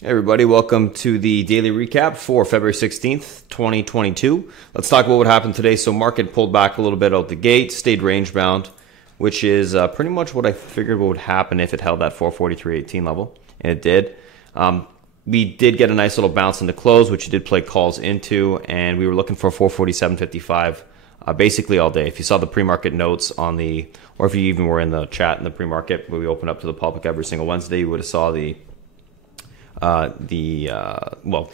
Hey everybody, welcome to the daily recap for February 16th, 2022. Let's talk about what happened today. So market pulled back a little bit out the gate, stayed range bound, which is pretty much what I figured would happen if it held that 443.18 level, and it did. We did get a nice little bounce in the close, which you did play calls into, and we were looking for 447.55 basically all day. If you saw the pre-market notes on the, or if you even were in the chat in the pre-market where we open up to the public every single Wednesday, you would have saw the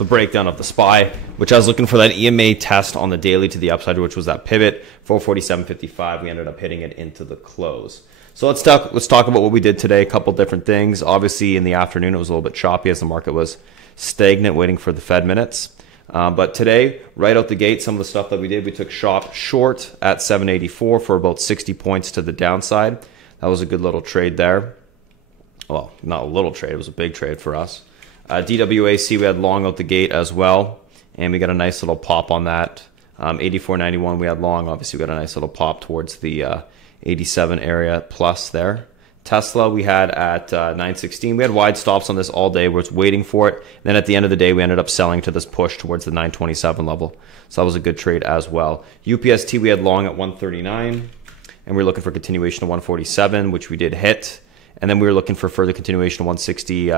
breakdown of the SPY, which I was looking for that EMA test on the daily to the upside, which was that pivot 447.55. We ended up hitting it into the close. So let's talk about what we did today. A couple different things. Obviously, in the afternoon, it was a little bit choppy as the market was stagnant, waiting for the Fed minutes. But today, right out the gate, some of the stuff that we did, we took short at 784 for about 60 points to the downside. That was a good little trade there. Well, not a little trade; it was a big trade for us. DWAC, we had long out the gate as well, and we got a nice little pop on that. 84.91 we had long. Obviously, we got a nice little pop towards the 87 area plus there. Tesla we had at 916. We had wide stops on this all day. We were waiting for it. Then at the end of the day, we ended up selling to this push towards the 927 level. So that was a good trade as well. UPST we had long at 139, and we were looking for continuation to 147, which we did hit. And then we were looking for further continuation to 160.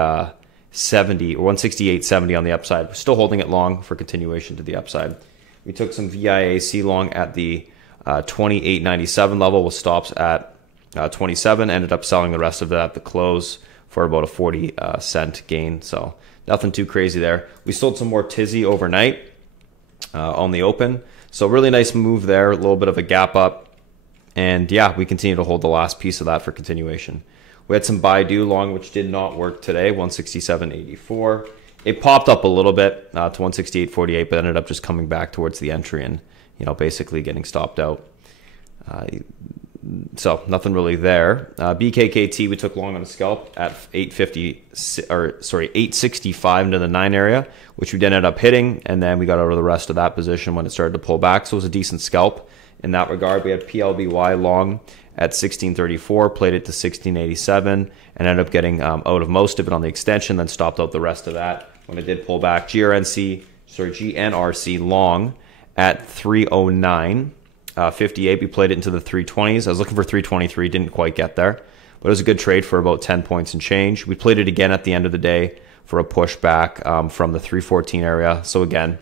70 or 168.70 on the upside. We're still holding it long for continuation to the upside. We took some VIAC long at the 28.97 level with stops at 27. Ended up selling the rest of it at the close for about a 40 cent gain. So nothing too crazy there. We sold some more Tizzy overnight on the open. So really nice move there. A little bit of a gap up. And yeah, we continue to hold the last piece of that for continuation. We had some Baidu long, which did not work today, 167.84. It popped up a little bit to 168.48, but ended up just coming back towards the entry and, basically getting stopped out. So nothing really there. BKKT, we took long on a scalp at 865 into the 9 area, which we ended up hitting, and then we got out of the rest of that position when it started to pull back. So it was a decent scalp in that regard. We had PLBY long at 1634, played it to 1687, and ended up getting out of most of it on the extension, then stopped out the rest of that when it did pull back. GNRC long at 309.58. We played it into the 320s. I was looking for 323, didn't quite get there, but it was a good trade for about 10 points and change. We played it again at the end of the day for a pushback from the 314 area. So again,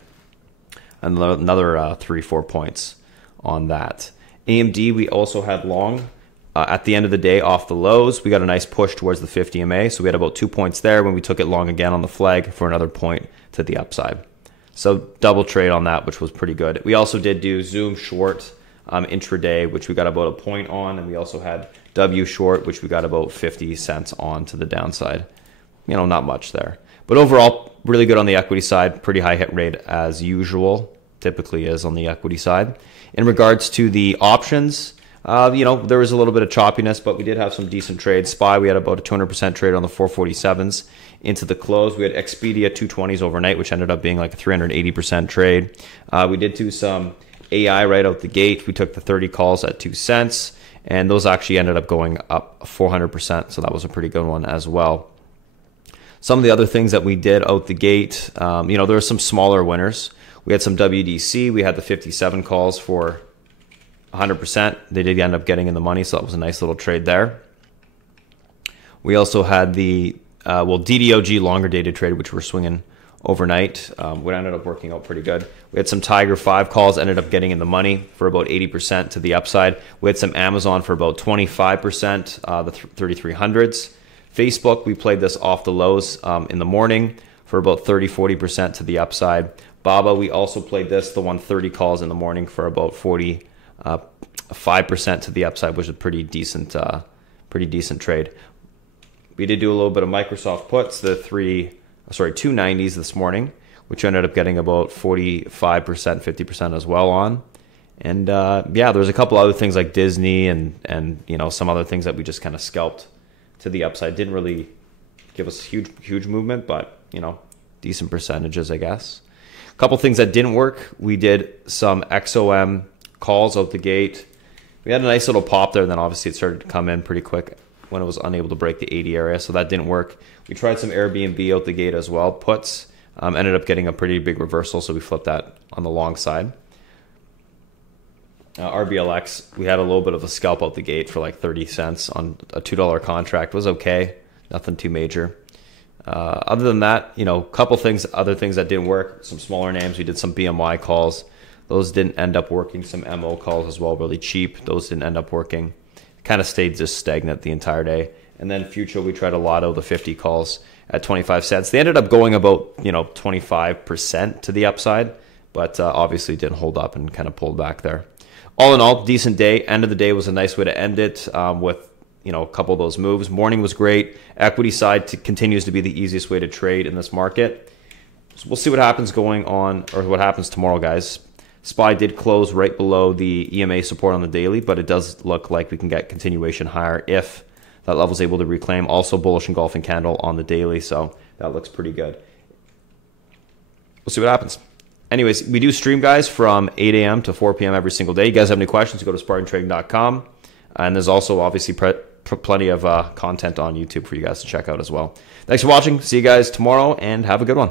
another 3-4 points on that. AMD, we also had long at the end of the day off the lows. We got a nice push towards the 50 MA, so we had about 2 points there when we took it long again on the flag for another point to the upside. So double trade on that, which was pretty good. We also did do Zoom short intraday, which we got about a point on, and we also had W short, which we got about 50 cents on to the downside. Not much there. But overall, really good on the equity side. Pretty high hit rate as usual. Typically is on the equity side. In regards to the options, there was a little bit of choppiness, but we did have some decent trades. SPY, we had about a 200% trade on the 447s into the close. We had Expedia 220s overnight, which ended up being like a 380% trade. We did do some AI right out the gate. We took the 30 calls at 2 cents, and those actually ended up going up 400%, so that was a pretty good one as well. Some of the other things that we did out the gate, there were some smaller winners. We had some WDC. We had the 57 calls for 100%. They did end up getting in the money, so that was a nice little trade there. We also had the DDOG longer dated trade, which we're swinging overnight. What ended up working out pretty good. We had some Tiger 5 calls, ended up getting in the money for about 80% to the upside. We had some Amazon for about 25%, the 3300s. Facebook, we played this off the lows in the morning for about 30-40% to the upside. Baba, we also played this, the 130 calls in the morning for about 45% to the upside, which is a pretty decent trade. We did do a little bit of Microsoft puts, the 290s this morning, which ended up getting about 45%, 50% as well on. And there's a couple other things like Disney and some other things that we just kind of scalped to the upside. Didn't really give us huge movement, but decent percentages, I guess. A couple things that didn't work. We did some XOM calls out the gate. We had a nice little pop there, and then obviously it started to come in pretty quick when it was unable to break the 80 area, so that didn't work. We tried some Airbnb out the gate as well, puts, ended up getting a pretty big reversal, so we flipped that on the long side. RBLX, we had a little bit of a scalp out the gate for like 30 cents on a $2 contract. It was okay, nothing too major. Other than that, you know, a couple things, other things that didn't work, some smaller names. We did some BMY calls. Those didn't end up working. Some MO calls as well, really cheap. Those didn't end up working. Kind of stayed just stagnant the entire day. And then future, we tried a lotto, the 50 calls at 25 cents. They ended up going about, you know, 25% to the upside, but obviously didn't hold up and kind of pulled back there. All in all, decent day. End of the day was a nice way to end it with, you know, a couple of those moves. Morning was great. Equity side continues to be the easiest way to trade in this market. So we'll see what happens going on, or what happens tomorrow, guys. SPY did close right below the EMA support on the daily, but it does look like we can get continuation higher if that level is able to reclaim. Also bullish engulfing candle on the daily, so that looks pretty good. We'll see what happens. Anyways, we do stream, guys, from 8 a.m. to 4 p.m. every single day. You guys have any questions, go to SpartanTrading.com. And there's also obviously plenty of content on YouTube for you guys to check out as well. Thanks for watching. See you guys tomorrow, and have a good one.